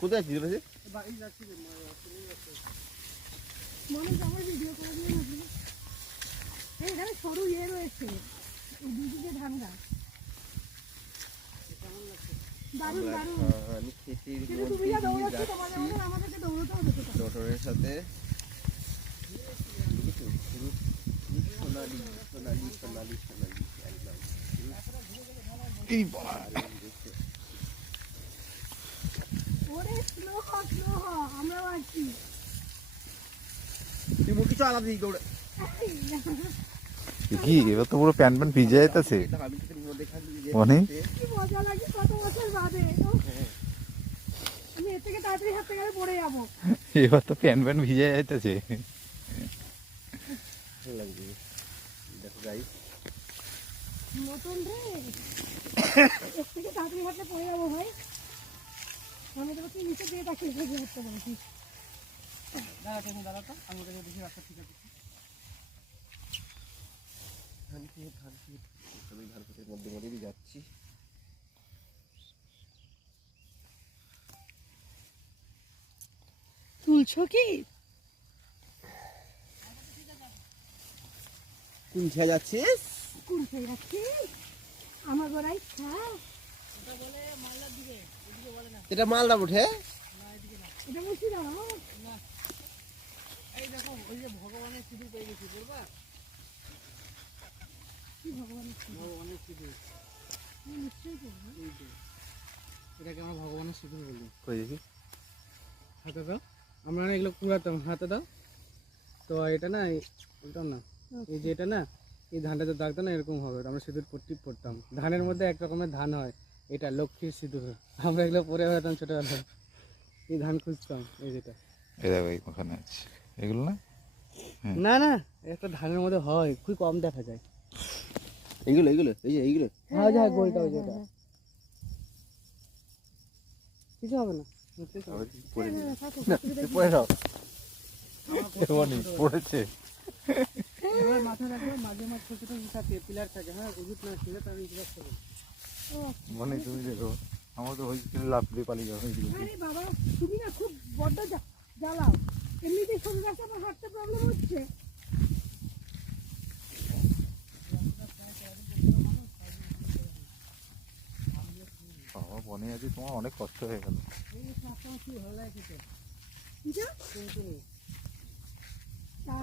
কোথায় যাচ্ছিস? এখানে সরু ইয়ে রয়েছে, দুদিকে ধান গাছ। দারুণ দারুণ। আমি খেতের তুমি যা দৌড়াচ্ছ তোমাদের মধ্যে আমাদেরকে দৌড়াতে হবে তো। ডটরের সাথে সোনালি সোনালি সোনালি সোনালি একদম এই বাবা ওরে স্লো হ আমরাও আছি। তুই মুখ কিছু আলাদা দিই দৌড়ে কি এবার তো পুরো প্যান্ট প্যান্ট ভিজে যাইতেছে অনেক কি মজা লাগে কত বছর বাদে। আমি এর থেকে তাড়াতাড়ি হাঁটতে গেলে পড়ে যাবো। এবার তো প্যান্ট প্যান্ট ভিজে যাইতেছে। ভালো লাগবে দেখো গাইস নতুন রে এর থেকে তাড়াতাড়ি হাঁটলে পড়ে যাবো ভাই। আমি তো কি নিচে দিয়ে তাকিয়ে হাঁটতে পারছি। দাঁড়াতো আমি ওটাকে দেখি রাস্তা ঠিক আছে। আমি ধান খেতের মধ্যে মধ্যেই যাচ্ছি। তুলছো কি? কোন খেয়ে যাচ্ছিস? কোন খেয়ে যাচ্ছিস? আমার গোড়ায় খা। এটা মালদা উঠে এটা বলছি না এই দেখো ওই যে ভগবানের সিঁদুর পেয়ে গেছি বলবা কি ভগবানের ভগবানের সিঁদুর নিশ্চয়ই করবো। এটাকে আমরা ভগবানের সিঁদুর বলি। কই দেখি হাতে দাও, আমরা না এগুলো কুড়াতাম, হাতে দাও তো। এটা না ওটাও না, এই যে এটা না, এই ধানটা তো দাগতো না এরকম হবে, আমরা সিঁদুর পড়তাম। ধানের মধ্যে এক রকমের ধান হয়, এটা লক্ষ্মীর সিঁদুর। আমরা এগুলো পরে বেড়াতাম ছোটবেলায়, এই ধান খুঁজতাম। এই যেটা এই দেখো ওখানে আছে এগুলো না। না না, একটা ধানের মধ্যে হয়, খুব কম দেখা যায়। এইগুলো এইগুলো এই যে এইগুলো হ্যাঁ হ্যাঁ, গোলটা ওই যেটা, কিছু হবে না। পড়ে যাও পড়েছে মাথা রাখবে, মাঝে মাঝে ছোট ছোট থাকে, পিলার থাকে, হ্যাঁ উজুত না ছিল তার ইতিবাস করে। মনে তুমি দেখো আমার তো হয়েছিল লাভ দিয়ে পালিয়ে যাওয়া হয়েছিল। আরে বাবা তুমি না খুব বড্ড জ্বালাও। এমনিতেই সরু রাস্তা আমার হাঁটতে প্রবলেম হচ্ছে। বাবা বনে আছে, তোমার অনেক কষ্ট হয়ে গেল। ভালো লাগে খেতে। বুঝছো? টুনটুনি। তা